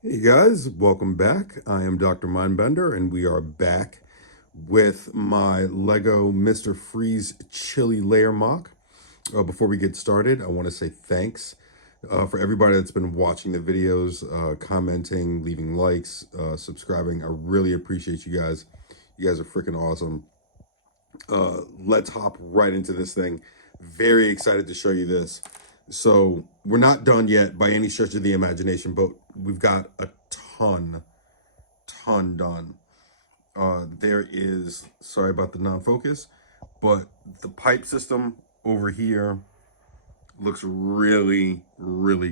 Hey guys, welcome back. I am Dr. Mindbender, and we are back with my Lego Mr. Freeze Chili Lair mock. Before we get started, I want to say thanks for everybody that's been watching the videos, commenting, leaving likes, subscribing. I really appreciate you guys. You guys are freaking awesome. Let's hop right into this thing. Very excited to show you this. So we're not done yet by any stretch of the imagination, but we've got a ton done. There is, sorry about the non-focus, but the pipe system over here looks really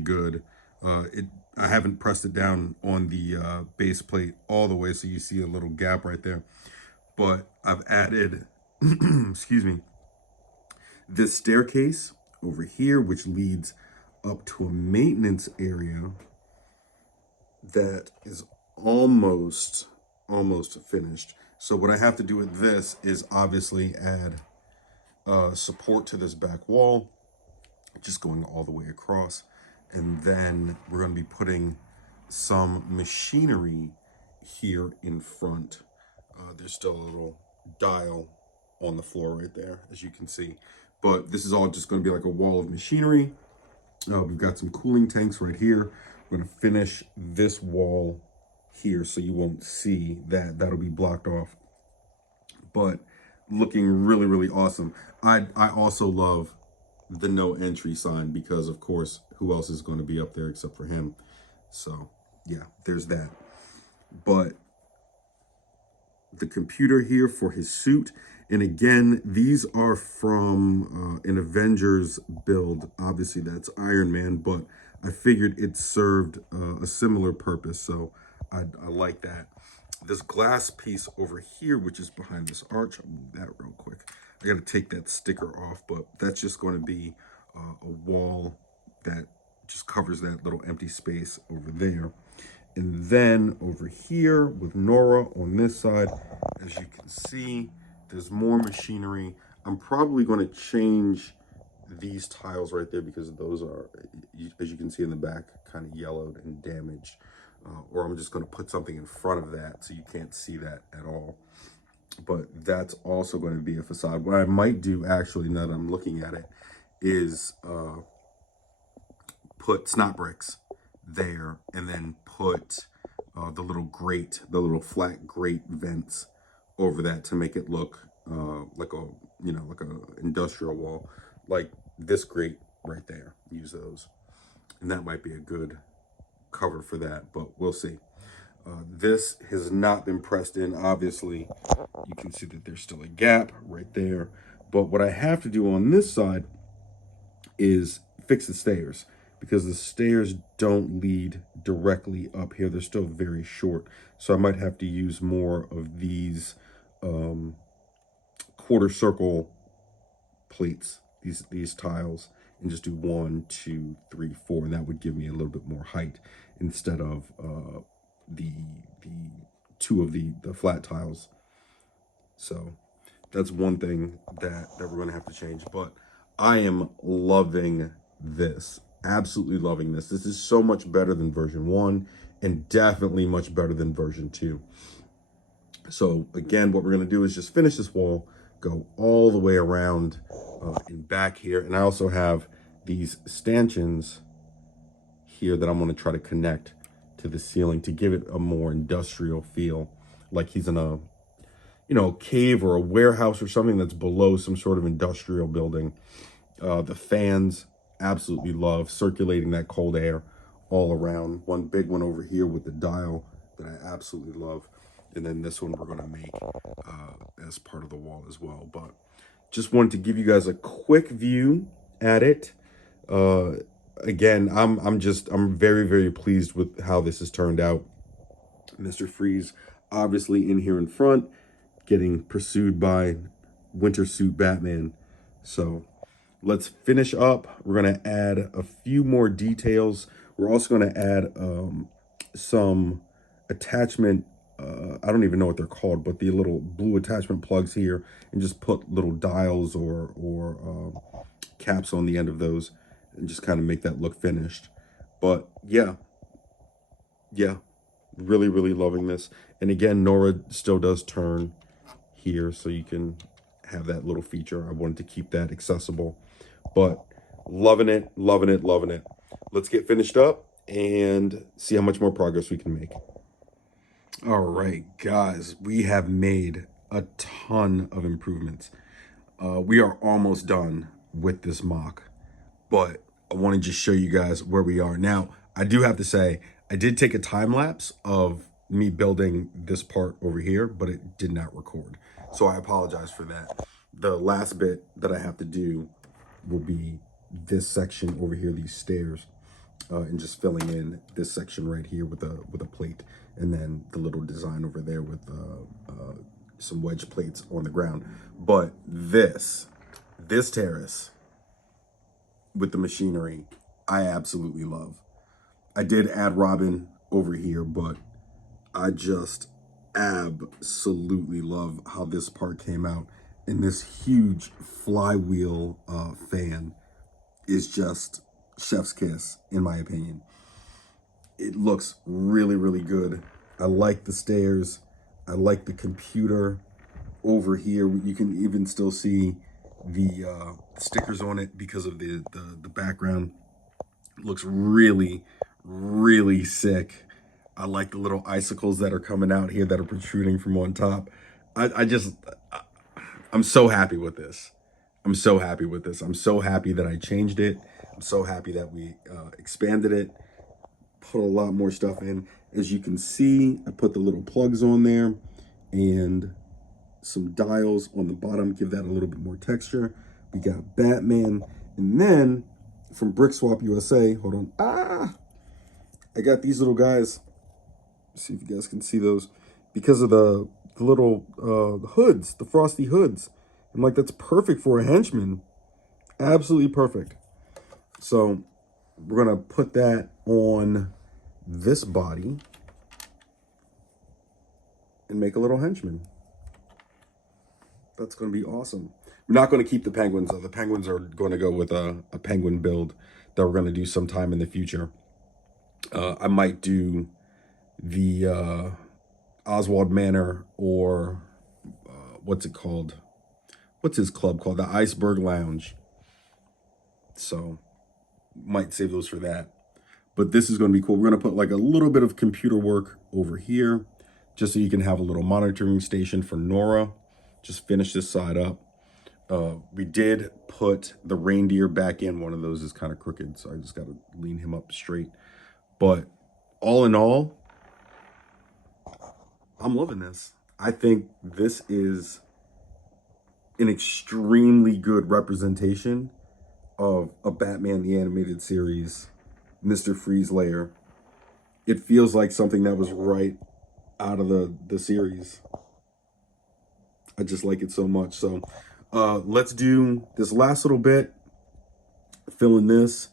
good. I haven't pressed it down on the base plate all the way, so you see a little gap right there. But I've added, excuse me, this staircase over here, which leads up to a maintenance area that is almost finished. So what I have to do with this is obviously add support to this back wall, just going all the way across. And then we're going to be putting some machinery here in front. There's still a little dial on the floor right there, as you can see. But this is all just going to be like a wall of machinery. We've got some cooling tanks right here. We're going to finish this wall here so you won't see that. That'll be blocked off. But looking really awesome. I also love the no entry sign because, of course, who else is going to be up there except for him? So, yeah, there's that. But the computer here for his suit. And again, these are from an Avengers build. Obviously, that's Iron Man, but I figured it served a similar purpose, so I like that. This glass piece over here, which is behind this arch, I'll move that real quick. I got to take that sticker off, but that's just going to be a wall that just covers that little empty space over there. And then over here with Nora on this side, as you can see, there's more machinery. I'm probably going to change these tiles right there because those are, as you can see in the back, kind of yellowed and damaged. Or I'm just going to put something in front of that so you can't see that at all. But that's also going to be a facade. What I might do, actually, now that I'm looking at it, is put snot bricks there and then put the little grate, the little flat grate vents over that to make it look like a, like a industrial wall, like this grate right there. Use those, and that might be a good cover for that, but we'll see. This has not been pressed in, obviously. You can see that there's still a gap right there. But what I have to do on this side is fix the stairs because the stairs don't lead directly up here. They're still very short. So I might have to use more of these quarter circle plates, these tiles, and just do 1, 2, 3, 4, and that would give me a little bit more height instead of the two of the flat tiles. So that's one thing that we're going to have to change. But I am loving this. Absolutely loving this. This is so much better than version 1 and definitely much better than version 2. So again, what we're going to do is just finish this wall, go all the way around and back here. And I also have these stanchions here that I'm going to try to connect to the ceiling to give it a more industrial feel, like he's in a cave or a warehouse or something that's below some sort of industrial building. The fans, absolutely love circulating that cold air all around. One big one over here with the dial that I absolutely love. And then this one we're going to make as part of the wall as well. But just wanted to give you guys a quick view at it. Again, I'm very pleased with how this has turned out. Mr. Freeze obviously in here in front, getting pursued by Winter Suit Batman. So let's finish up. We're going to add a few more details. We're also going to add some attachment, I don't even know what they're called, but the little blue attachment plugs here, and just put little dials or caps on the end of those and just kind of make that look finished. But yeah, Yeah, really, really loving this. And again, Nora still does turn here, so you can have that little feature. I wanted to keep that accessible, but loving it, loving it, loving it. Let's get finished up and see how much more progress we can make. All right, guys, we have made a ton of improvements. We are almost done with this mock, but I want to just show you guys where we are. Now, I do have to say, I did take a time lapse of me building this part over here, but it did not record. So I apologize for that. The last bit that I have to do will be this section over here, these stairs, and just filling in this section right here with a plate, and then the little design over there with some wedge plates on the ground. But this terrace with the machinery, I absolutely love. I did add Robin over here, but I just absolutely love how this part came out. And this huge flywheel fan is just chef's kiss, in my opinion. It looks really, really good. I like the stairs. I like the computer over here. You can even still see the stickers on it because of the background. It looks really, really sick. I like the little icicles that are coming out here that are protruding from on top. I'm so happy with this. I'm so happy with this. I'm so happy that I changed it. I'm so happy that we expanded it, put a lot more stuff in. As you can see, I put the little plugs on there and some dials on the bottom, give that a little bit more texture. We got Batman. And then from Brick Swap USA, hold on. I got these little guys. See if you guys can see those. Because of the little hoods, the frosty hoods. I'm like, that's perfect for a henchman. Absolutely perfect. So we're gonna put that on this body and make a little henchman. That's gonna be awesome. We're not gonna keep the penguins though. The penguins are gonna go with a penguin build that we're gonna do sometime in the future. I might do the Oswald Manor, or what's it called? What's his club called? The Iceberg Lounge. So might save those for that. But this is going to be cool. We're going to put like a little bit of computer work over here, just so you can have a little monitoring station for Nora. Just finish this side up. We did put the reindeer back in. One of those is kind of crooked, so I just got to lean him up straight. But all in all, I'm loving this. I think this is an extremely good representation of a Batman the Animated Series, Mr. Freeze Lair. It feels like something that was right out of the series. I just like it so much. So let's do this last little bit, fill in this,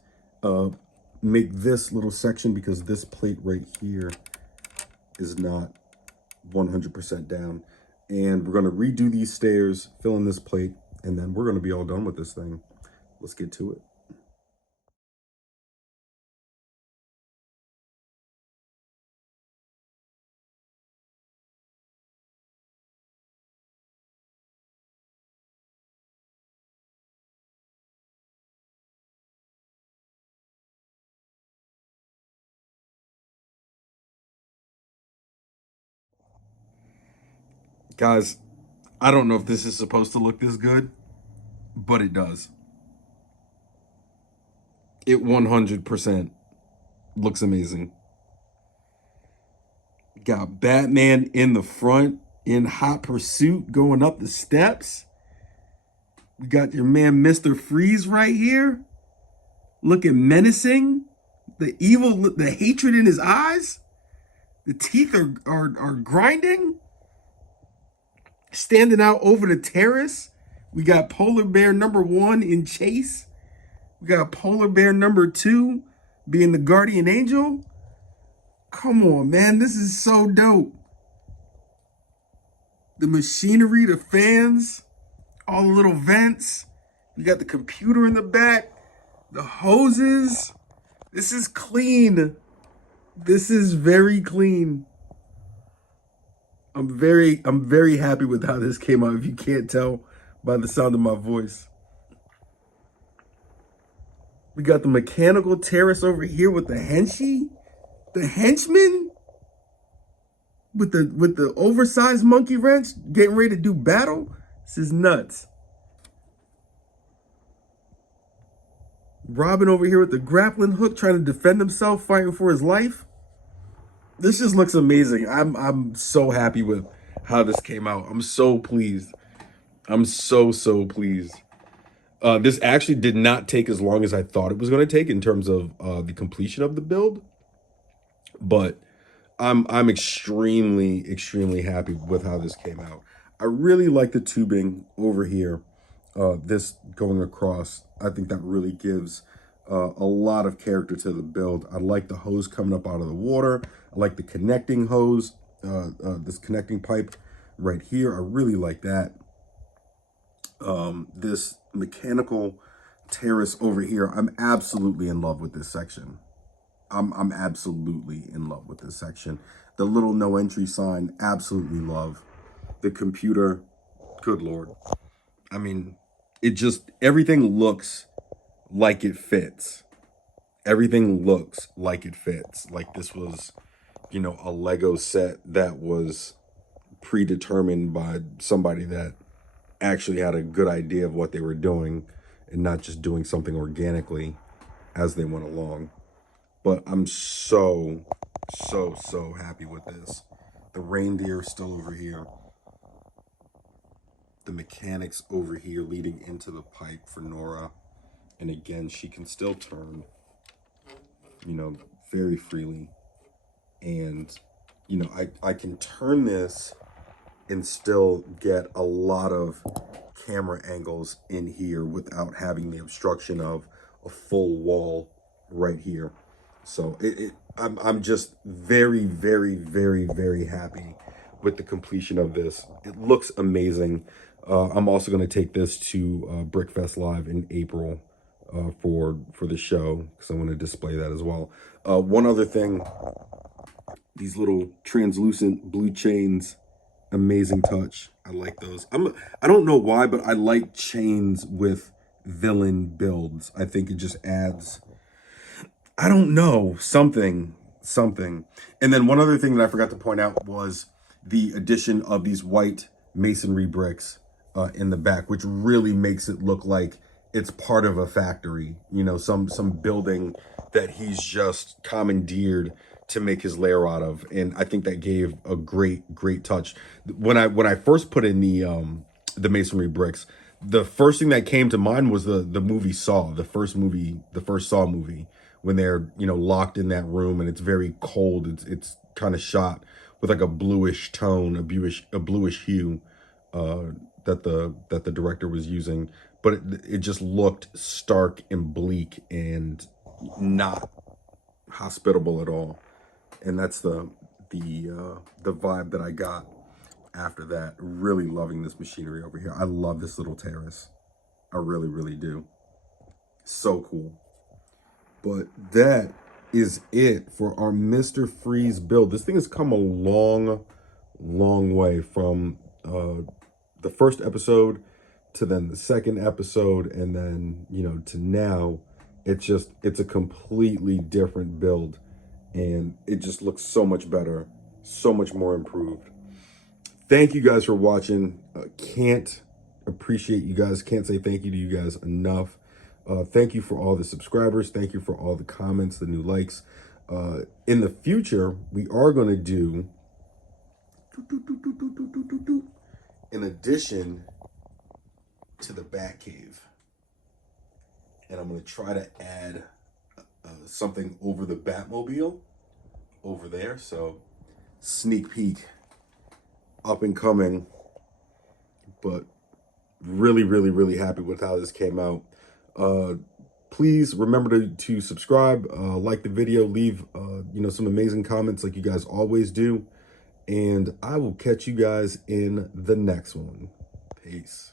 make this little section, because this plate right here is not 100% down. And we're going to redo these stairs, fill in this plate, and then we're going to be all done with this thing. Let's get to it. Guys, I don't know if this is supposed to look this good, but it does. It 100% looks amazing. Got Batman in the front in hot pursuit going up the steps. We got your man Mr. Freeze right here, looking menacing. The evil, the hatred in his eyes. The teeth are grinding. Standing out over the terrace. We got Polar Bear #1 in chase. We got Polar Bear #2 being the guardian angel. Come on, man. This is so dope. The machinery, the fans, all the little vents. We got the computer in the back, the hoses. This is clean. This is very clean. I'm very happy with how this came out, if you can't tell by the sound of my voice. We got the mechanical terrace over here with the the henchman with the oversized monkey wrench getting ready to do battle. This is nuts. Robin over here with the grappling hook trying to defend himself, fighting for his life. This just looks amazing. I'm so happy with how this came out. I'm so pleased. I'm so pleased. This actually did not take as long as I thought it was going to take in terms of the completion of the build, but I'm extremely happy with how this came out. I really like the tubing over here. This going across, I think that really gives a lot of character to the build. I like the hose coming up out of the water. I like the connecting hose, this connecting pipe right here. I really like that. This mechanical terrace over here, I'm absolutely in love with this section. I'm absolutely in love with this section. The little no entry sign, absolutely love. The computer, good Lord. I mean, it just, everything looks like it fits. Everything looks like it fits. Like this was, you know, a Lego set that was predetermined by somebody that actually had a good idea of what they were doing and not just doing something organically as they went along. But I'm so happy with this. The reindeer still over here. The mechanics over here leading into the pipe for Nora. And again, she can still turn, you know, very freely. And, you know, I can turn this and still get a lot of camera angles in here without having the obstruction of a full wall right here. So I'm just very happy with the completion of this. It looks amazing. I'm also going to take this to Brickfest Live in April for the show, because I want to display that as well. One other thing, these little translucent blue chains, amazing touch. I like those. I don't know why, but I like chains with villain builds. I think it just adds, I don't know, something. And then one other thing that I forgot to point out was the addition of these white masonry bricks in the back, which really makes it look like it's part of a factory, you know, some building that he's just commandeered to make his lair out of. And I think that gave a great touch. When I first put in the masonry bricks, the first thing that came to mind was the movie Saw, the first Saw movie, when they're, you know, locked in that room and it's very cold. It's kind of shot with like a bluish tone, a bluish hue that the director was using, but it just looked stark and bleak and not hospitable at all. And that's the vibe that I got after that. Really loving this machinery over here. I love this little terrace. I really do. So cool. But that is it for our Mr. Freeze build. This thing has come a long way from the first episode to then the second episode, and then, you know, to now. It's a completely different build, and it just looks so much better, so much more improved. Thank you guys for watching. Can't appreciate you guys, can't say thank you to you guys enough. Thank you for all the subscribers. Thank you for all the comments, the new likes. In the future, we are going to do, in addition to the Batcave, and I'm going to try to add something over the Batmobile over there. So sneak peek, up and coming, but really happy with how this came out. Please remember to subscribe, like the video, leave you know, some amazing comments like you guys always do, and I will catch you guys in the next one. Peace.